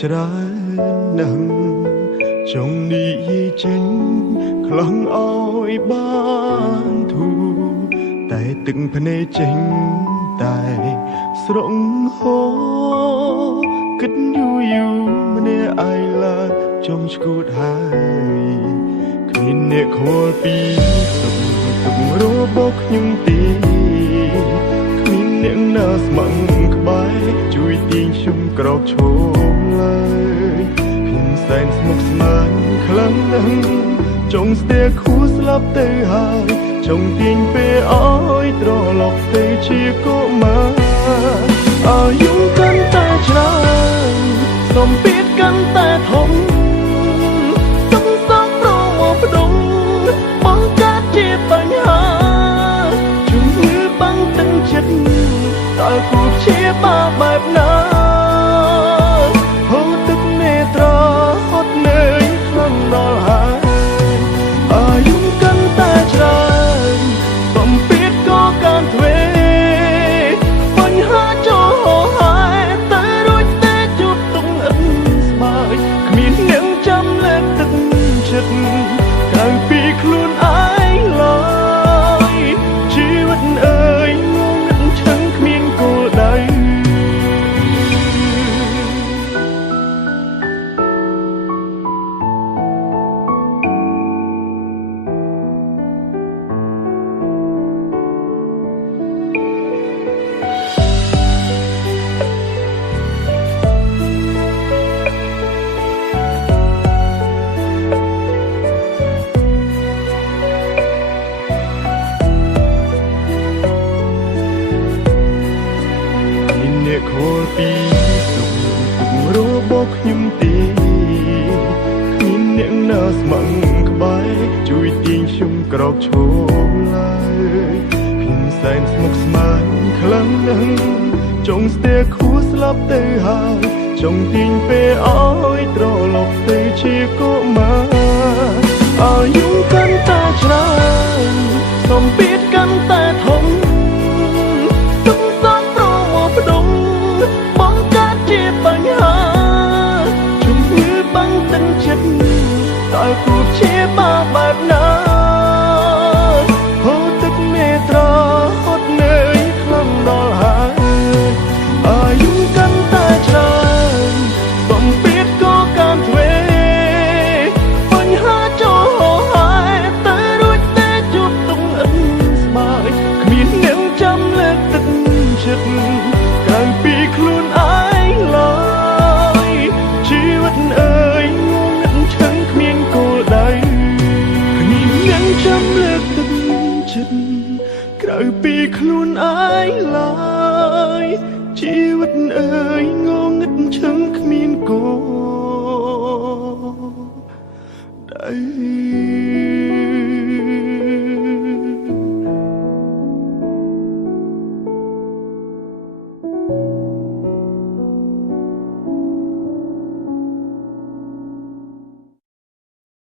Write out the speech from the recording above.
ច្រើនណាស់ចង់និយាយចេញខ្លងឲ្យបានធូរតែទឹកភ្នែកចេញតែស្រងហូរគិតយូរម្នាក់ឯងឡើយចង់ឈួតហើយគ្មានអ្នកខលពីទុករបស់ខ្ញុំទេគ្មានអ្នកណាស្ម័គ្រក្បែរជួយទាញខ្ញុំក្រោកឈរឡើយខ្ញុំសែនស្មុគស្មាញខ្លាំងណាស់ចង់ស្ទែខួរស្លាប់ទៅហើយចង់ទាញពេលឲ្យត្រឡប់ទៅជាកុមារអាយុកាន់តែច្រើនសម្ពាធកាន់តែធំต้องសងប្រមកផ្ដុំបង្កើតជាបញ្ហាជំងឺបាំងទឹកចិត្តតើគួរព្យាបាលបែបណាហូរទឹកនេត្រាហត់នឿយខ្លាំងដល់ហើយអាយុកាន់តែច្រើនសម្ពាធក៏កាន់ទ្វេបញ្ហាចូលហោហើយតែរួចតែជួបទុំអិនស្បើយគ្មានអ្នកចាំលើកទឹកចិត្តក្រៅពីខ្លួនឯងឡើយជីវិតអើយងងឹតឈឹងគ្មានគោលដៅខលពីទុករបស់ខ្ញុំទេគ្មានអ្នកណាស្ម័គ្រក្បែរជួយទាញខ្ញុំក្រោកឈរឡើយខ្ញុំសែនស្មុគស្មាញខ្លាំងណាស់ចង់ស្ទែខួរស្លាប់ទៅហើយចង់ទាញពេលឲ្យត្រឡប់ទៅជាកុមារអាយុកាន់តែច្រើនសម្ពាធកាន់តែធំតើគួរព្យាបាលបែបណាហូរទឹកនេត្រាហត់នឿយខ្លាំងដល់ហើយអាយុកាន់តែច្រើនសម្ពាធក៏កាន់ទ្វេបញ្ហាចូលហោហើយតែរួចតែជួបទុំអិនស្បើយគ្មានអ្នកចាំលើកទឹកចិត្តក្រៅពីខ្លួនឯងឡើយជីវិតអើយចាំលើកទឹកចិត្តក្រៅពីខ្លួនឯងឡើយជីវិតអើយងងឹតឈឹងគ្មានគោល